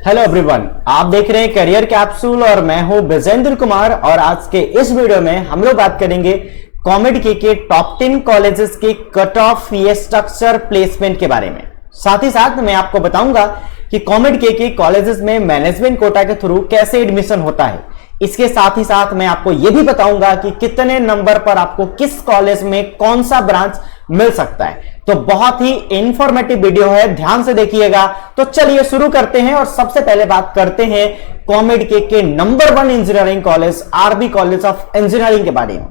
Hello everyone, आप देख रहे हैं करियर कैप्सूल और मैं हूं विजेंद्र कुमार। और आज के इस वीडियो में हम लोग बात करेंगे कॉमेड के टॉप 10 कॉलेजेस के cut off fee structure placement के बारे में। साथ ही साथ मैं आपको बताऊंगा कि कॉमेड के कॉलेजेस में मैनेजमेंट कोटा के थ्रू कैसे एडमिशन होता है। इसके साथ ही साथ मैं आपको यह भी बताऊंगा कि कितने नंबर पर आपको किस कॉलेज में कौन सा ब्रांच मिल सकता है। तो बहुत ही इंफॉर्मेटिव वीडियो है, ध्यान से देखिएगा। तो चलिए शुरू करते हैं और सबसे पहले बात करते हैं कॉमेड के number 1 engineering college RV college of engineering के बारे में।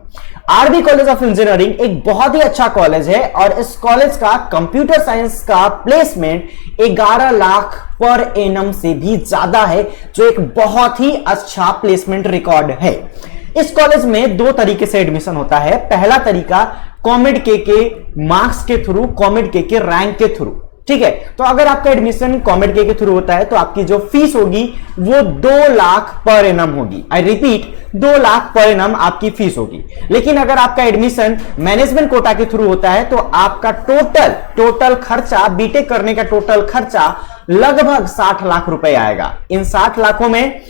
आरबी कॉलेज ऑफ इंजीनियरिंग एक बहुत ही अच्छा कॉलेज है और इस कॉलेज का कंप्यूटर साइंस का प्लेसमेंट 11 लाख पर एनम से भी ज्यादा है, जो एक बहुत ही अच्छा प्लेसमेंट रिकॉर्ड है। इस कॉलेज में दो तरीके से एडमिशन होता है। पहला तरीका कॉमेड के मार्क्स के थ्रू, कॉमेड के रैंक के थ्रू, ठीक है। तो अगर आपका एडमिशन कॉमेड के थ्रू होता है तो आपकी जो फीस होगी वो 2 लाख पर एनम होगी। I repeat, 2 lakh per annum आपकी फीस होगी। लेकिन अगर आपका एडमिशन मैनेजमेंट कोटा के थ्रू होता है तो आपका टोटल खर्चा, बीटेक करने का टोटल खर्चा लगभग 60 लाख रुपए आएगा। इन 60 लाखों में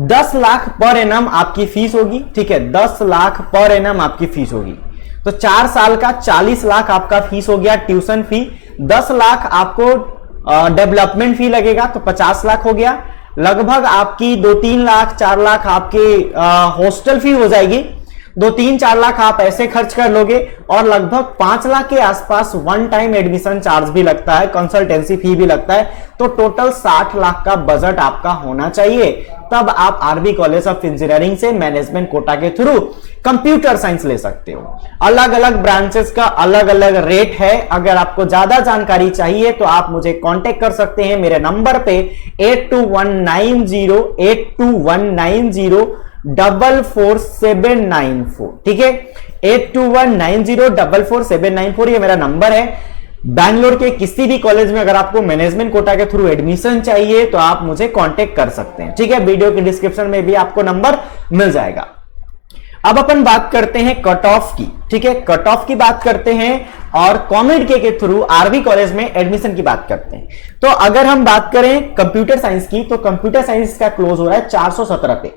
10 लाख पर एनम आपकी फीस होगी, ठीक है। 10 लाख पर एनम आपकी फीस होगी। तो 4 साल का 40 लाख आपका फीस हो गया ट्यूशन फी। 10 लाख आपको डेवलपमेंट फी लगेगा तो 50 लाख हो गया। लगभग आपकी 2-3 लाख 4 लाख आपके हॉस्टल फी हो जाएगी। 2-3-4 लाख आप ऐसे खर्च कर लोगे और लगभग 5 लाख के आसपास वन टाइम एडमिशन चार्ज भी लगता है, कंसल्टेंसी फी भी लगता है। तो टोटल 60 लाख का बजट आपका होना चाहिए, तब आप आरबी कॉलेज ऑफ इंजीनियरिंग से मैनेजमेंट कोटा के थ्रू कंप्यूटर साइंस ले सकते हो। अलग अलग ब्रांचेस का अलग अलग रेट है। अगर आपको ज्यादा जानकारी चाहिए तो आप मुझे कांटेक्ट कर सकते हैं मेरे नंबर पे 8219044794, ठीक है। 8219044794 ये मेरा नंबर है। बैंगलोर के किसी भी कॉलेज में अगर आपको मैनेजमेंट कोटा के थ्रू एडमिशन चाहिए तो आप मुझे कांटेक्ट कर सकते हैं, ठीक है। वीडियो के डिस्क्रिप्शन में भी आपको नंबर मिल जाएगा। अब अपन बात करते हैं कट ऑफ की, ठीक है। कट ऑफ की बात करते हैं और कॉमेड के थ्रू आरबी कॉलेज में एडमिशन की बात करते हैं। तो अगर हम बात करें कंप्यूटर साइंस की तो कंप्यूटर साइंस का क्लोज हो रहा है 417 पे।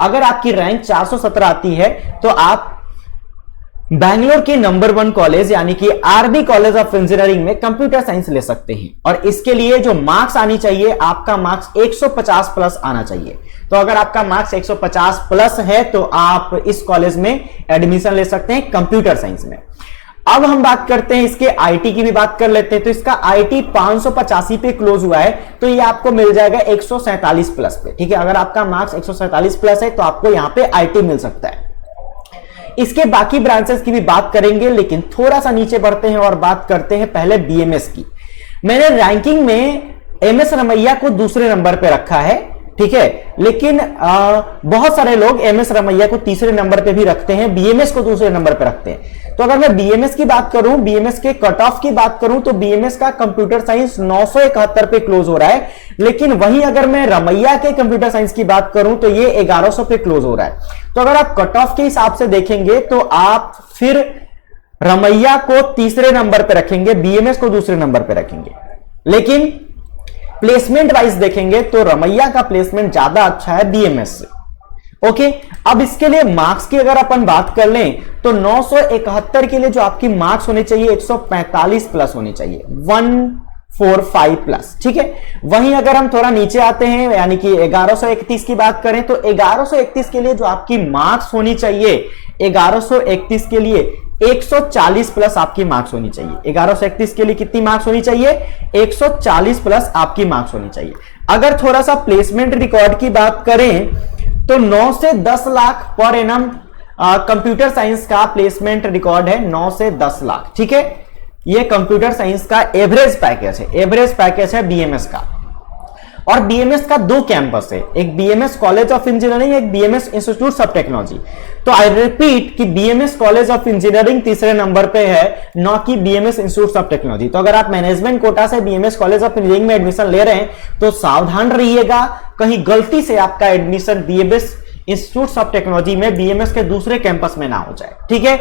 अगर आपकी रैंक 417 आती है तो आप बैंगलोर के नंबर 1 कॉलेज यानी कि आरबी कॉलेज ऑफ इंजीनियरिंग में कंप्यूटर साइंस ले सकते हैं। और इसके लिए जो मार्क्स आनी चाहिए, आपका मार्क्स 150 प्लस आना चाहिए। तो अगर आपका मार्क्स 150 प्लस है तो आप इस कॉलेज में एडमिशन ले सकते हैं कंप्यूटर साइंस में। अब हम बात करते हैं इसके आईटी की भी बात कर लेते हैं। तो इसका आईटी 585 पे क्लोज हुआ है, तो ये आपको मिल जाएगा 147 प्लस पे, ठीक है। अगर आपका मार्क्स 147 प्लस है तो आपको यहां पे आईटी मिल सकता है। इसके बाकी ब्रांचेस की भी बात करेंगे, लेकिन थोड़ा सा नीचे बढ़ते हैं और बात करते हैं पहले बीएमएस की। मैंने रैंकिंग में एमएस रमैया को दूसरे नंबर पे रखा है, ठीक है। लेकिन बहुत सारे लोग एमएस रमैया को तीसरे नंबर पे भी रखते हैं, बीएमएस को दूसरे नंबर पे रखते हैं। तो अगर मैं बीएमएस की बात करूं, बीएमएस के कट ऑफ की बात करूं तो बीएमएस का कंप्यूटर साइंस 971 पे क्लोज हो रहा है। लेकिन वहीं अगर मैं रमैया के कंप्यूटर साइंस की बात करूं तो ये 1100 पे क्लोज हो रहा है। तो अगर आप कट ऑफ के हिसाब से देखेंगे तो आप फिर रमैया को तीसरे नंबर पे रखेंगे, बीएमएस को दूसरे नंबर पे रखेंगे। लेकिन प्लेसमेंट वाइज देखेंगे तो रमैया का प्लेसमेंट ज्यादा अच्छा है बीएमएस से, ओके। अब इसके लिए मार्क्स की अगर अपन बात कर लें तो 971 के लिए जो आपकी मार्क्स होने चाहिए 145 प्लस होने चाहिए, 145 प्लस, ठीक है। वहीं अगर हम थोड़ा नीचे आते हैं यानी कि 1131 की बात करें तो 1131 के लिए जो आपकी मार्क्स होनी चाहिए, 1131 के लिए 140 प्लस आपकी मार्क्स होनी चाहिए। 1131 के लिए कितनी मार्क्स होनी चाहिए? 140 प्लस आपकी मार्क्स होनी चाहिए। अगर थोड़ा सा प्लेसमेंट रिकॉर्ड की बात करें तो 9 से 10 lakh per annum computer science का प्लेसमेंट रिकॉर्ड है, 9 से 10 लाख, ठीक है। यह कंप्यूटर साइंस का एवरेज पैकेज है, एवरेज पैकेज है बीएमएस का। और बीएमएस का 2 कैंपस है, एक बीएमएस कॉलेज ऑफ इंजीनियरिंग, एक बीएमएस इंस्टीट्यूट ऑफ टेक्नोलॉजी। तो आई रिपीट कि बीएमएस कॉलेज ऑफ इंजीनियरिंग तीसरे नंबर पे है, न कि बीएमएस इंस्टीट्यूट ऑफ टेक्नोलॉजी। तो अगर आप मैनेजमेंट कोटा से बीएमएस कॉलेज ऑफ इंजीनियरिंग में एडमिशन ले रहे हैं तो सावधान रहिएगा, कहीं गलती से आपका admission BMS institute of technology में बीएमएस के दूसरे कैंपस में ना हो जाए, ठीक है।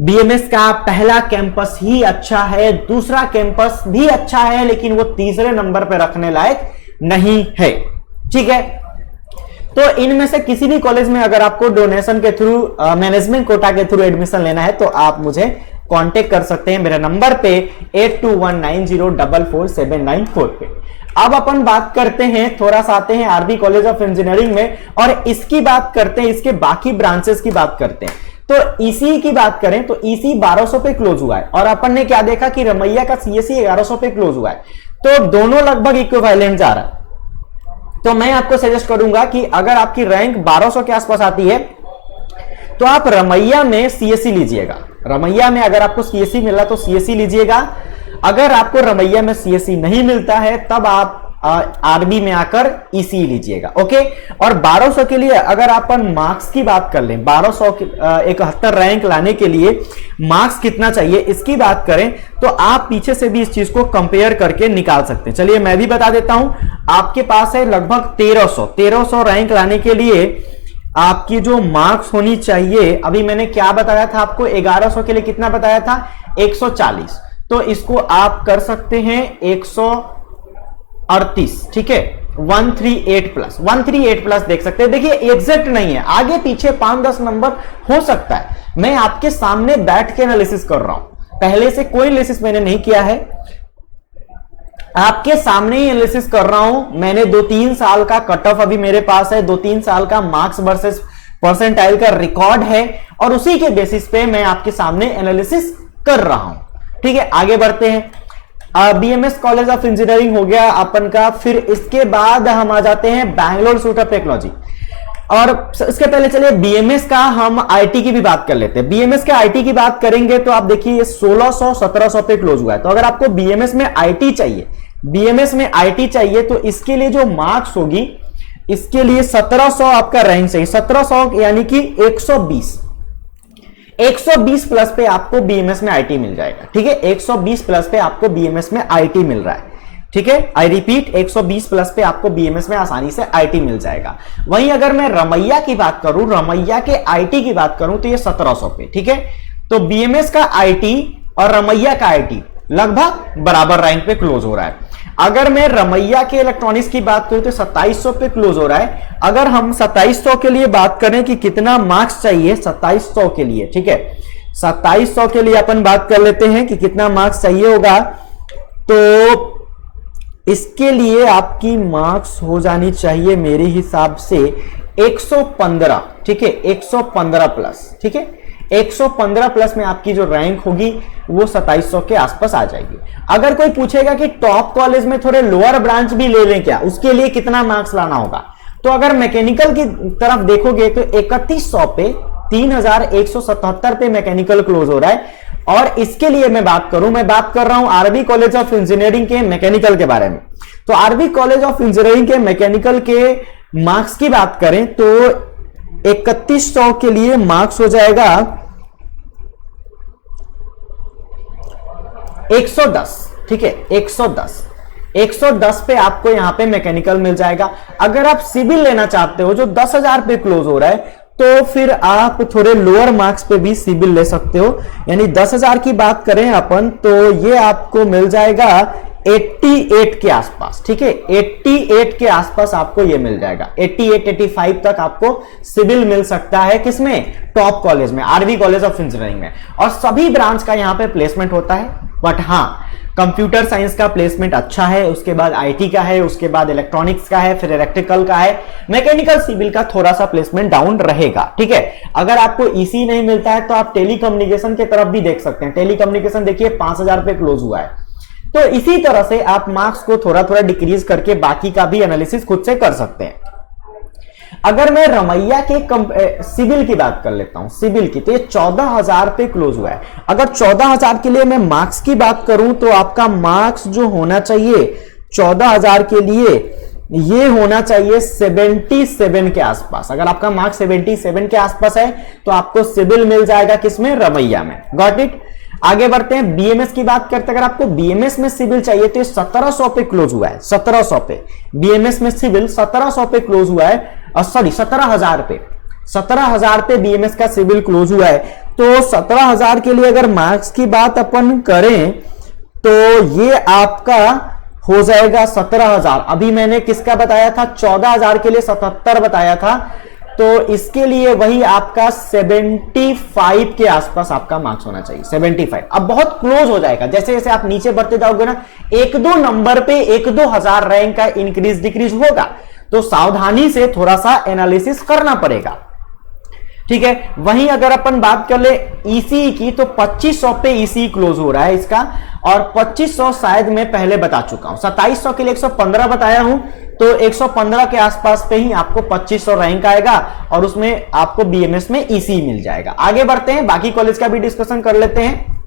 बीएमएस का पहला कैंपस ही अच्छा है, दूसरा कैंपस भी अच्छा है, लेकिन वो तीसरे नंबर पे रखने लायक नहीं है। ठीक है, तो इनमें से किसी भी कॉलेज में अगर आपको डोनेशन के थ्रू, मैनेजमेंट कोटा के थ्रू एडमिशन लेना है तो आप मुझे कांटेक्ट कर सकते हैं मेरे नंबर पे 8219044794 पे। अब अपन बात करते हैं, थोड़ा सा आते हैं आरबी कॉलेज ऑफ इंजीनियरिंग में और इसकी बात करते हैं, इसके बाकी ब्रांचेस की बात करते हैं। तो ईसी की बात करें तो ईसी 1200 पे क्लोज हुआ है और अपन ने क्या देखा कि रमैया का सीएससी 1100 पे क्लोज हुआ है, तो दोनों लगभग इक्विवेलेंट जा रहा है। तो मैं आपको सजेस्ट करूंगा कि अगर आपकी रैंक 1200 के आसपास आती है तो आप रमैया में सीएससी लीजिएगा। रमैया में अगर आपको सीएससी मिला तो सीएससी लीजिएगा। अगर आपको रमैया में सीएससी नहीं मिलता है तब आप आरबी में आकर ईसी लीजिएगा। ओके, और 1200 के लिए अगर अपन मार्क्स की बात कर लें, 1271 रैंक लाने के लिए मार्क्स कितना चाहिए इसकी बात करें तो आप पीछे से भी इस चीज को कंपेयर करके निकाल सकते हैं। चलिए मैं भी बता देता हूं, आपके पास है लगभग 1300 रैंक लाने के लिए आपकी जो मार्क्स होनी चाहिए, अभी मैंने क्या बताया था आपको, 1100 के लिए कितना बताया था, 140। तो इसको आप कर सकते हैं 138। ठीक है, 138 प्लस देख सकते हैं। देखिए एग्जैक्ट नहीं है, आगे पीछे 5-10 नंबर हो सकता है। मैं आपके सामने बैठ के एनालिसिस कर रहा हूं, पहले से कोई एनालिसिस मैंने नहीं किया है, आपके सामने ही एनालिसिस कर रहा हूं। मैंने 2-3 साल का कट ऑफ अभी मेरे पास है, 2-3 साल का मार्क्स वर्सेस परसेंटाइल का रिकॉर्ड है और उसी के बेसिस पे मैं आपके सामने एनालिसिस कर रहा हूं। ठीक है, आगे बढ़ते हैं। बीएमएस कॉलेज ऑफ इंजीनियरिंग हो गया अपन का, फिर इसके बाद हम आ जाते हैं बैंगलोर इंस्टीट्यूट ऑफ टेक्नोलॉजी। और इसके पहले चलिए बीएमएस का हम आईटी की भी बात कर लेते हैं। बीएमएस के आईटी की बात करेंगे तो आप देखिए 1600-1700 पे क्लोज हुआ है। तो अगर आपको बीएमएस में आईटी चाहिए, तो इसके लिए जो मार्क्स होगी, इसके लिए 1700 आपका रैंक चाहिए, 1700 यानी कि 120 प्लस पे आपको बीएमएस में आईटी मिल जाएगा। ठीक है, 120 प्लस पे आपको बीएमएस में आईटी मिल रहा है। ठीक है, आई रिपीट 120 प्लस पे आपको बीएमएस में आसानी से आईटी मिल जाएगा। वहीं अगर मैं रमैया की बात करूं, रमैया के आईटी की बात करूं तो ये 1700 पे। ठीक है, तो बीएमएस का आईटी और रमैया का आईटी लगभग बराबर रैंक पे क्लोज हो रहा है। अगर मैं रमैया के इलेक्ट्रॉनिक्स की बात करूं तो 2700 पे क्लोज हो रहा है। अगर हम 2700 के लिए बात करें कि कितना मार्क्स चाहिए 2700 के लिए, ठीक है, 2700 के लिए अपन बात कर लेते हैं कि कितना मार्क्स चाहिए होगा, तो इसके लिए आपकी मार्क्स हो जानी चाहिए मेरे हिसाब से 115। ठीक है, 115 प्लस। ठीक है, 115 प्लस में आपकी जो रैंक होगी वो 2700 के आसपास आ जाएगी। अगर कोई पूछेगा कि टॉप कॉलेज में थोड़े लोअर ब्रांच भी ले लें क्या, उसके लिए कितना मार्क्स लाना होगा, तो अगर मैकेनिकल की तरफ देखोगे तो 3100 पे 3177 पे मैकेनिकल क्लोज हो रहा है। और इसके लिए मैं बात कर रहा हूं आरबी कॉलेज ऑफ इंजीनियरिंग के मैकेनिकल के बारे में। तो आरबी कॉलेज ऑफ इंजीनियरिंग के मैकेनिकल के मार्क्स की बात करें तो 3100 के लिए मार्क्स हो जाएगा 110। ठीक है, 110 पे आपको यहां पे मैकेनिकल मिल जाएगा। अगर आप सिविल लेना चाहते हो जो 10,000 पे क्लोज हो रहा है, तो फिर आप थोड़े लोअर मार्क्स पे भी सिविल ले सकते हो। यानी 10,000 की बात करें अपन तो ये आपको मिल जाएगा 88 के आसपास। ठीक है, 88 के आसपास आपको ये मिल जाएगा, 88-85 तक आपको सिविल मिल सकता है। किसमें, टॉप कॉलेज में, आरबी कॉलेज ऑफ इंजीनियरिंग में। और सभी ब्रांच का यहां पे प्लेसमेंट होता है, बट हाँ कंप्यूटर साइंस का प्लेसमेंट अच्छा है, उसके बाद आईटी का है, उसके बाद इलेक्ट्रॉनिक्स का है, फिर इलेक्ट्रिकल का है, मैकेनिकल सिविल का थोड़ा सा प्लेसमेंट डाउन रहेगा। ठीक है, अगर आपको ईसी नहीं मिलता है तो आप टेलीकम्युनिकेशन की तरफ भी देख सकते हैं। टेलीकम्युनिकेशन देखिए 5000 पे क्लोज हुआ है। तो इसी तरह से आप मार्क्स को थोड़ा थोड़ा डिक्रीज करके बाकी का भी एनालिसिस खुद से कर सकते हैं। अगर मैं रमैया के सिविल की बात कर लेता हूं, सिविल की, तो ये 14,000 पे क्लोज हुआ है। अगर 14,000 के लिए मैं मार्क्स की बात करूं तो आपका मार्क्स जो होना चाहिए 14,000 के लिए ये होना चाहिए 77 के आसपास। अगर आपका मार्क्स 77 के आसपास है तो आपको सिविल मिल जाएगा, किसमें, रमैया में। Got it. आगे बढ़ते हैं, बीएमएस की बात करते हैं। अगर आपको बीएमएस में सिविल चाहिए तो 1700 पे क्लोज हुआ है, 1700 पे बीएमएस में सिविल 1700 पे क्लोज हुआ है, सॉरी 17,000 पे बीएमएस का सिविल क्लोज हुआ है। तो 17,000 के लिए अगर मार्क्स की बात अपन करें तो ये आपका हो जाएगा 17,000। अभी मैंने किसका बताया था, 14,000 के लिए 77 बताया था, तो इसके लिए वही आपका 75 के आसपास आपका मार्क्स होना चाहिए, 75। अब बहुत क्लोज हो जाएगा, जैसे जैसे आप नीचे बढ़ते जाओगे ना, 1-2 नंबर पे 1-2 हजार रैंक का इंक्रीज डिक्रीज होगा, तो सावधानी से थोड़ा सा एनालिसिस करना पड़ेगा, ठीक है। वहीं अगर अपन बात कर ले ईसीई की, तो 2500 पे ईसीई क्लोज हो रहा है इसका, और 2500 शायद मैं पहले बता चुका हूं, 2700 के लिए 115 बताया हूं, तो 115 के आसपास पे ही आपको 2500 रैंक आएगा, और उसमें आपको बीएमएस में ईसीई मिल जाएगा। आगे बढ़ते हैं, बाकी कॉलेज का भी डिस्कशन कर लेते हैं।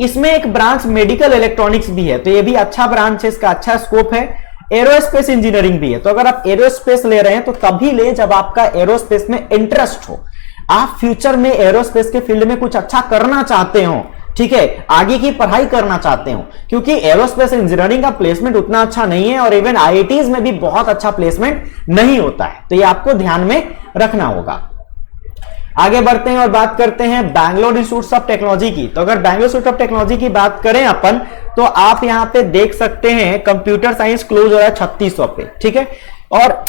इसमें एक ब्रांच मेडिकल इलेक्ट्रॉनिक्स भी है, तो ये भी अच्छा ब्रांच है, इसका अच्छा स्कोप है। एरोस्पेस इंजीनियरिंग भी है, तो अगर आप एरोस्पेस ले रहे हैं तो तभी ले जब आपका एरोस्पेस में इंटरेस्ट हो, आप फ्यूचर में एरोस्पेस के फील्ड में कुछ अच्छा करना चाहते हो, ठीक है, आगे की पढ़ाई करना चाहते हो, क्योंकि एरोस्पेस इंजीनियरिंग का प्लेसमेंट उतना अच्छा नहीं है, और इवन आईआईटीज में भी बहुत अच्छा प्लेसमेंट नहीं होता है, तो ये आपको ध्यान में रखना होगा। आगे बढ़ते हैं और बात करते हैं बैंगलोर इंस्टीट्यूट ऑफ टेक्नोलॉजी की। तो अगर बैंगलोर इंस्टीट्यूट ऑफ टेक्नोलॉजी की बात करें अपन, तो आप यहां पे देख सकते हैं कंप्यूटर साइंस क्लोज हो रहा है 3600 पे, ठीक है, और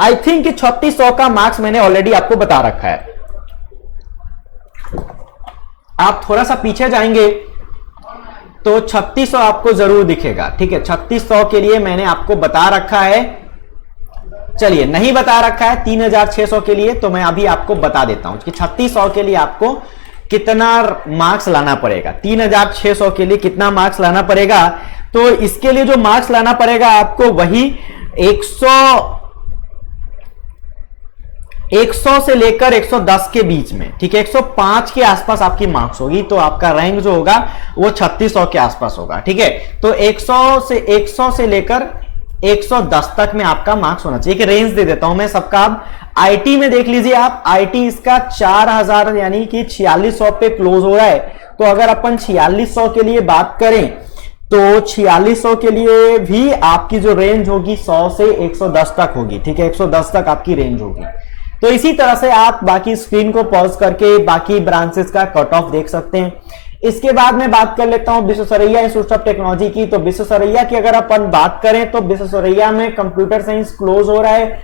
आई थिंक कि 3600 का मार्क्स मैंने ऑलरेडी आपको बता रखा है। आप थोड़ा सा पीछे जाएंगे तो 3600 आपको जरूर दिखेगा, ठीक है, 3600 के लिए मैंने आपको बता रखा है। चलिए, नहीं बता रखा है 3600 के लिए, तो मैं अभी आपको बता देता हूं कि 3600 के लिए आपको कितना मार्क्स लाना पड़ेगा। 3600 के लिए कितना मार्क्स लाना पड़ेगा, तो इसके लिए जो मार्क्स लाना पड़ेगा आपको वही 100 से लेकर 110 के बीच में, ठीक है, 105 के आसपास आपकी मार्क्स होगी, तो आपका रैंक जो होगा वो 3600 के आसपास होगा, ठीक है। तो 100 से लेकर 110 तक में आपका मार्क्स होना चाहिए। एक रेंज दे देता हूं मैं सबका। आप आईटी में देख लीजिए, आप आईटी इसका 4000 यानी कि 4600 पे क्लोज हो रहा है, तो अगर अपन 4600 के लिए बात करें तो 4600 के लिए भी आपकी जो रेंज होगी 100 से 110 तक होगी, ठीक है, 110 तक आपकी रेंज होगी। तो इसी तरह से आप बाकी स्क्रीन को पॉज करके बाकी ब्रांचेस का कट ऑफ देख सकते हैं। इसके बाद में बात कर लेता हूं विश्वेश्वरैया इंस्टीट्यूट ऑफ टेक्नोलॉजी की। तो विश्वेश्वरैया की अगर अपन बात करें तो विश्वेश्वरैया में कंप्यूटर साइंस क्लोज हो रहा है,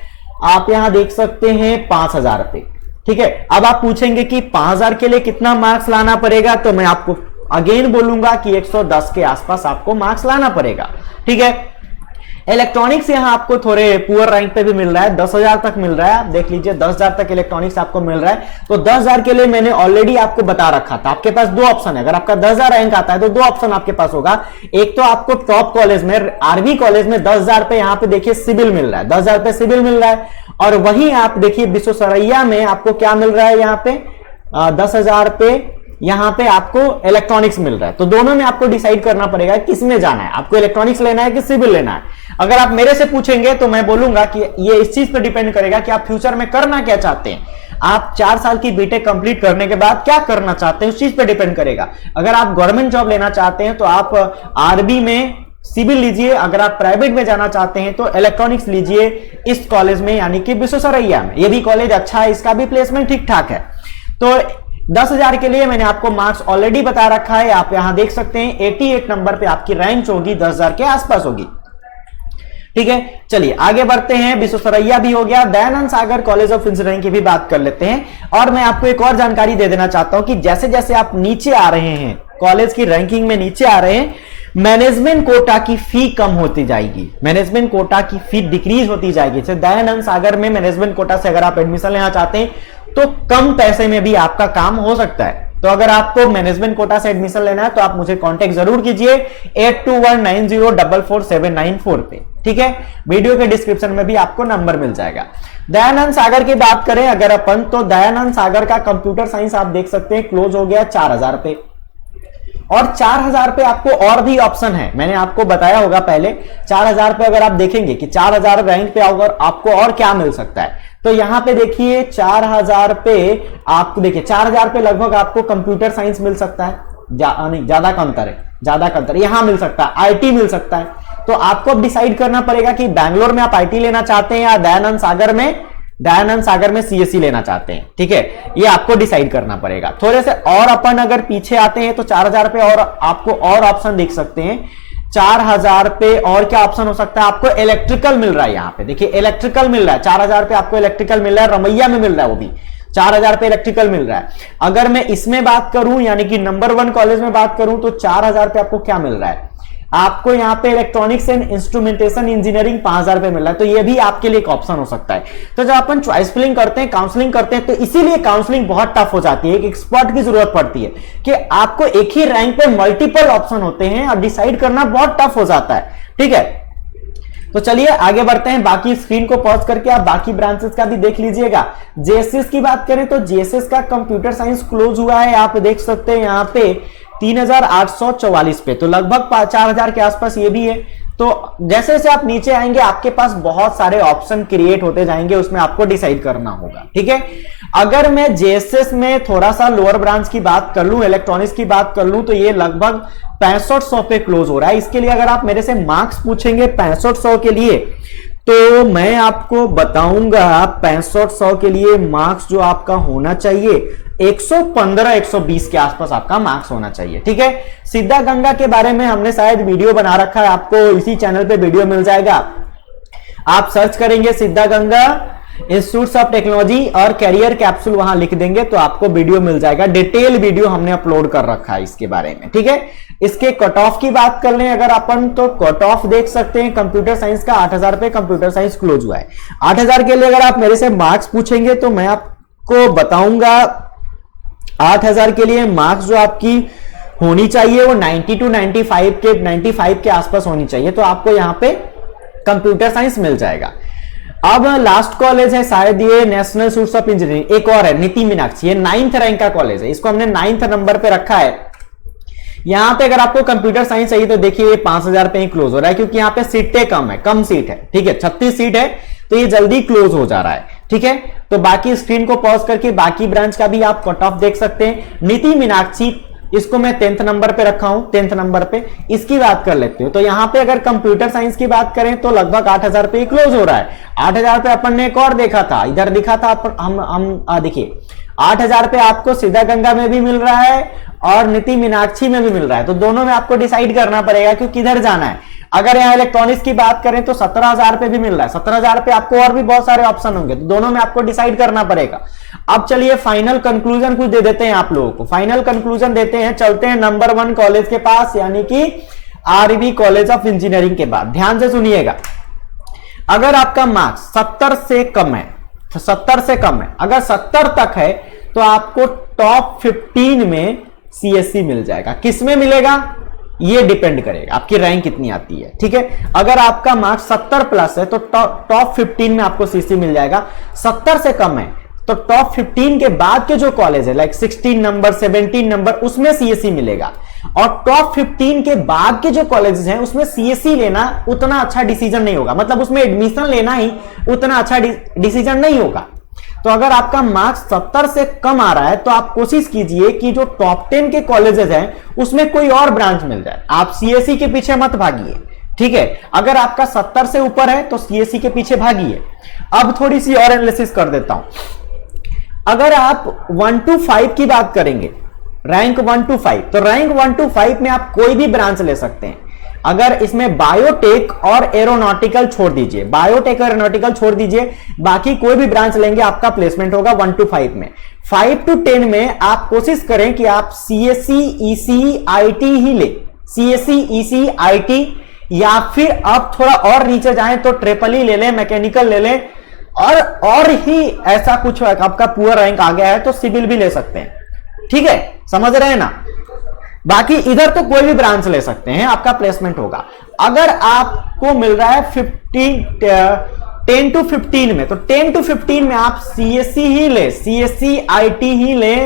आप यहां देख सकते हैं 5000 पे, ठीक है। अब आप पूछेंगे कि 5000 के लिए कितना मार्क्स लाना पड़ेगा, तो मैं आपको अगेन बोलूंगा कि 110 के आसपास आपको मार्क्स लाना पड़ेगा, ठीक है। इलेक्ट्रॉनिक्स यहां आपको थोड़े पुअर रैंक पे भी मिल रहा है, 10,000 तक मिल रहा है, आप देख लीजिए 10,000 तक इलेक्ट्रॉनिक्स आपको मिल रहा है। तो 10,000 के लिए मैंने ऑलरेडी आपको बता रखा था, आपके पास 2 ऑप्शन है। अगर आपका 10,000 रैंक आता है तो 2 ऑप्शन आपके पास होगा। एक तो आपको टॉप कॉलेज में, आरवी कॉलेज में 10,000 पे यहां पे देखिए सिविल मिल रहा है, 10,000 पे सिविल मिल रहा है, और वहीं आप देखिए विश्वेश्वरैया में आपको क्या मिल रहा है, यहां पे 10,000 पे यहां पे आपको इलेक्ट्रॉनिक्स मिल रहा है। तो दोनों में आपको डिसाइड करना पड़ेगा किस में जाना है, आपको इलेक्ट्रॉनिक्स लेना है कि सिविल लेना है। अगर आप मेरे से पूछेंगे तो मैं बोलूंगा कि ये इस चीज पर डिपेंड करेगा कि आप फ्यूचर में करना क्या चाहते हैं, आप 4 साल की बीटेक कंप्लीट करने के बाद क्या करना चाहते हैं, उस चीज पर डिपेंड करेगा। अगर आप गवर्नमेंट जॉब लेना चाहते हैं तो आप आरबी में सिविल लीजिए, अगर आप प्राइवेट में जाना चाहते हैं तो इलेक्ट्रॉनिक्स लीजिए इस कॉलेज में, यानी कि विश्वेश्वरैया में। ये भी कॉलेज अच्छा है, इसका भी प्लेसमेंट ठीक ठाक है। तो 10,000 के लिए मैंने आपको मार्क्स ऑलरेडी बता रखा है, आप यहां देख सकते हैं 88 नंबर पे आपकी रैंक होगी, 10,000 के आसपास होगी, ठीक है। चलिए आगे बढ़ते हैं, विश्वेश्वरैया भी हो गया, दयानंद सागर कॉलेज ऑफ इंजीनियरिंग की भी बात कर लेते हैं। और मैं आपको एक और जानकारी दे देना चाहता हूं कि जैसे जैसे आप नीचे आ रहे हैं, कॉलेज की रैंकिंग में नीचे आ रहे हैं, मैनेजमेंट कोटा की फी कम होती जाएगी, मैनेजमेंट कोटा की फी डिक्रीज होती जाएगी। जैसे दयानंद सागर में मैनेजमेंट कोटा से अगर आप एडमिशन लेना चाहते हैं तो कम पैसे में भी आपका काम हो सकता है। तो अगर आपको मैनेजमेंट कोटा से एडमिशन लेना है तो आप मुझे कांटेक्ट जरूर कीजिए 8219044794 पे, ठीक है। वीडियो के डिस्क्रिप्शन में भी आपको नंबर मिल जाएगा। दयानंद सागर की बात करें अगर अपन, तो दयानंद सागर का कंप्यूटर साइंस आप देख सकते हैं क्लोज हो गया 4000 पे, और 4000 पे आपको और भी ऑप्शन है, मैंने आपको बताया होगा पहले। 4000 पे अगर आप देखेंगे कि 4000 रैंक पे अगर आपको और क्या मिल सकता है, तो यहां पे देखिए 4000 पे आपको देखिए 4000 पे लगभग आपको कंप्यूटर साइंस मिल सकता है, नहीं ज्यादा का अंतर है, ज्यादा का अंतर यहां मिल सकता है, आईटी मिल सकता है। तो आपको अब डिसाइड करना पड़ेगा कि बैंगलोर में आप आईटी लेना चाहते हैं या दयानंद सागर में सीएससी लेना चाहते हैं, ठीक है, ये आपको डिसाइड करना पड़ेगा। थोड़े से और अपन अगर पीछे आते हैं तो 4000 पे और आपको और ऑप्शन देख सकते हैं। 4000 पे और क्या ऑप्शन हो सकता है? आपको इलेक्ट्रिकल मिल रहा है, यहां पे देखिए इलेक्ट्रिकल मिल रहा है, 4000 पे आपको इलेक्ट्रिकल मिल रहा है, रमैया में मिल रहा है, वो भी 4000 पे इलेक्ट्रिकल मिल रहा है। अगर मैं इसमें बात करूं यानी कि नंबर 1 कॉलेज में बात करूं तो 4000 पे आपको क्या मिल रहा है? आपको यहां पे इलेक्ट्रॉनिक्स एंड इंस्ट्रूमेंटेशन इंजीनियरिंग 5000 पे मिल रहा है, तो ये भी आपके लिए एक ऑप्शन हो सकता है। तो जब अपन चॉइस फिलिंग करते हैं, काउंसलिंग करते हैं, तो इसीलिए काउंसलिंग बहुत टफ हो जाती है, एक एक्सपर्ट की जरूरत पड़ती है कि आपको एक ही रैंक पे मल्टीपल ऑप्शन होते हैं और डिसाइड करना बहुत टफ हो जाता है। ठीक है, तो चलिए आगे बढ़ते हैं। बाकी स्क्रीन को पॉज करके आप बाकी ब्रांचेस का भी देख लीजिएगा। जेएसएस की बात करें तो जेएसएस का कंप्यूटर साइंस क्लोज हुआ है, आप देख सकते हैं यहां पे 3844 पे, तो लगभग 4000 के आसपास ये भी है। तो जैसे जैसे आप नीचे आएंगे आपके पास बहुत सारे ऑप्शन क्रिएट होते जाएंगे, उसमें आपको डिसाइड करना होगा। ठीक है, अगर मैं जेएसएस में थोड़ा सा लोअर ब्रांच की बात कर लूं, इलेक्ट्रॉनिक्स की बात कर लूं, तो ये लगभग 6500 पे क्लोज हो रहा है। इसके लिए अगर आप मेरे से मार्क्स पूछेंगे 6500 के लिए, तो मैं आपको बताऊंगा 6500 के लिए मार्क्स जो आपका होना चाहिए 115-120 के आसपास आपका मार्क्स होना चाहिए। ठीक है, सिद्धागंगा के बारे में हमने शायद वीडियो बना रखा है, आपको इसी चैनल पे वीडियो मिल जाएगा। आप सर्च करेंगे सिद्धागंगा इंस्टीट्यूट ऑफ टेक्नोलॉजी और कैरियर कैप्सूल, वहां लिख देंगे तो आपको वीडियो मिल जाएगा, डिटेल वीडियो हमने अपलोड कर रखा है इसके बारे में। ठीक है, इसके कट ऑफ की बात कर लें अगर अपन, तो कट ऑफ देख सकते हैं कंप्यूटर साइंस का 8000 पे कंप्यूटर साइंस क्लोज हुआ है। 8000 के लिए अगर आप मेरे से मार्क्स पूछेंगे तो मैं आपको बताऊंगा 8000 के लिए मार्क्स जो आपकी होनी चाहिए वो 90 to 95 के आसपास होनी चाहिए, तो आपको यहां पे कंप्यूटर साइंस मिल जाएगा। अब लास्ट कॉलेज है शायद ये नेशनल इंस्टीट्यूट ऑफ इंजीनियरिंग, एक और है नीति मीनाक्षी, ये 9th रैंक का कॉलेज है, इसको हमने 9th नंबर पे रखा है। यहां पे अगर आपको कंप्यूटर साइंस चाहिए तो देखिए ये 5000 पे ही क्लोज हो रहा है, क्योंकि यहां पे सीटें कम सीट है। ठीक है, 36 सीट है, तो ये जल्दी क्लोज हो जा रहा है। ठीक है, तो बाकी स्क्रीन को पॉज करके बाकी ब्रांच का भी आप कट ऑफ देख सकते हैं। नीति मीनाक्षी, इसको मैं 10th नंबर पे रखा हूं, 10th नंबर पे, इसकी बात कर लेते हो तो यहां पे अगर कंप्यूटर साइंस की बात करें तो लगभग 8000 पे ही क्लोज हो रहा है। 8000 पे अपन ने एक और देखा था, इधर दिखा था हम देखिए 8000 पे आपको सिद्धागंगा में भी मिल रहा है और नीति मीनाक्षी में भी मिल रहा है, तो दोनों में आपको डिसाइड करना पड़ेगा कि किधर जाना है। अगर यहाँ इलेक्ट्रॉनिक्स की बात करें तो 17000 पे भी मिल रहा है, 17000 पे आपको और भी बहुत सारे ऑप्शन होंगे, तो दोनों में आपको डिसाइड करना पड़ेगा। अब चलिए फाइनल कंक्लूजन कुछ दे देते हैं आप लोगों को, फाइनल कंक्लूजन देते हैं, चलते हैं नंबर 1 कॉलेज के पास, यानी कि आरवी कॉलेज ऑफ इंजीनियरिंग के बाद। ध्यान से सुनिएगा, अगर आपका मार्क्स 70 से कम है, तो 70 से कम है, अगर 70 तक है तो आपको टॉप 15 में सीएससी मिल जाएगा। किसमें मिलेगा ये डिपेंड करेगा आपकी रैंक कितनी आती है। ठीक है, अगर आपका मार्क्स 70 प्लस है तो टॉप 15 में आपको सीएससी मिल जाएगा। 70 से कम है तो टॉप 15 के बाद के जो कॉलेज है लाइक 16 नंबर 17 नंबर उसमें सीएससी मिलेगा, और टॉप 15 के बाद के जो कॉलेजेस हैं उसमें सीएससी लेना उतना अच्छा डिसीजन नहीं होगा, मतलब उसमें एडमिशन लेना ही उतना अच्छा डिसीजन नहीं होगा। तो अगर आपका मार्क्स 70 से कम आ रहा है तो आप कोशिश कीजिए कि जो टॉप 10 के कॉलेजेस हैं उसमें कोई और ब्रांच मिल जाए, आप सीएससी के पीछे मत भागिए। ठीक है, अगर आपका 70 से ऊपर है तो सीएससी के पीछे भागिए। अब थोड़ी सी और एनालिसिस कर देता हूं। अगर आप 1 to 5 की बात करेंगे, रैंक 1 to 5, तो रैंक 1 to 5 में आप कोई भी ब्रांच ले सकते हैं। अगर इसमें बायोटेक और एरोनॉटिकल छोड़ दीजिए, बायोटेक और एरोनॉटिकल छोड़ दीजिए, बाकी कोई भी ब्रांच लेंगे आपका प्लेसमेंट होगा 1 to 5 में। 5 to 10 में आप कोशिश करें कि आप सीएससी ईसी आईटी ही ले, सीएससी ईसी आईटी, या फिर आप थोड़ा और नीचे जाएं तो ट्रिपल ई ले लें, मैकेनिकल ले लें, और ही ऐसा कुछ आपका पुअर रैंक आ गया है तो सिविल भी ले सकते हैं। ठीक है, समझ रहे हैं ना। बाकी इधर तो कोई भी ब्रांच ले सकते हैं, आपका प्लेसमेंट होगा। अगर आपको मिल रहा है 10 to 15 में, तो 10 to 15 में आप सीएससी ही ले, सीएससी आईटी ही ले,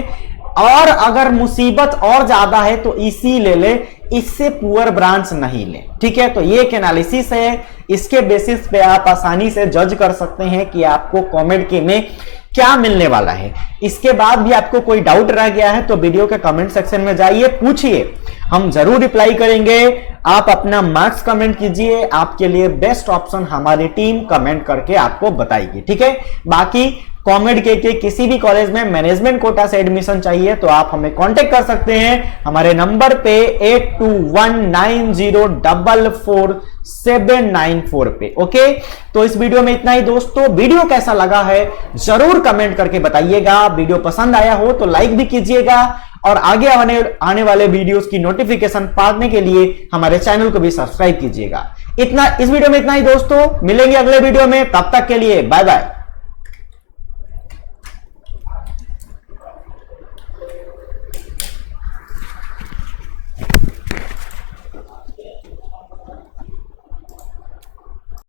और अगर मुसीबत और ज्यादा है तो ईसी ले ले, इससे पुअर ब्रांच नहीं ले। ठीक है, तो ये एक एनालिसिस है, इसके बेसिस पे आप आसानी से जज कर सकते हैं कि आपको कॉमेड के में क्या मिलने वाला है। इसके बाद भी आपको कोई डाउट रह गया है तो वीडियो के कमेंट सेक्शन में जाइए, पूछिए। हम जरूर रिप्लाई करेंगे। आप अपना मार्क्स कमेंट कीजिए, आपके लिए बेस्ट ऑप्शन हमारी टीम कमेंट करके आपको बताएगी, ठीक है। बाकी कॉमेड के किसी भी कॉलेज में मैनेजमेंट कोटा से एडमिशन चाहिए तो आप हमें कांटेक्ट कर सकते हैं हमारे नंबर पे 8219044794 पे। ओके, तो इस वीडियो में इतना ही दोस्तों। वीडियो कैसा लगा है जरूर कमेंट करके बताइएगा। वीडियो पसंद आया हो तो लाइक भी कीजिएगा और आगे आने वाले वीडियोस की नोटिफिकेशन पाने के लिए हमारे चैनल को भी सब्सक्राइब कीजिएगा। इस वीडियो में इतना ही दोस्तों, मिलेंगे अगले वीडियो में, तब तक के लिए बाय बाय।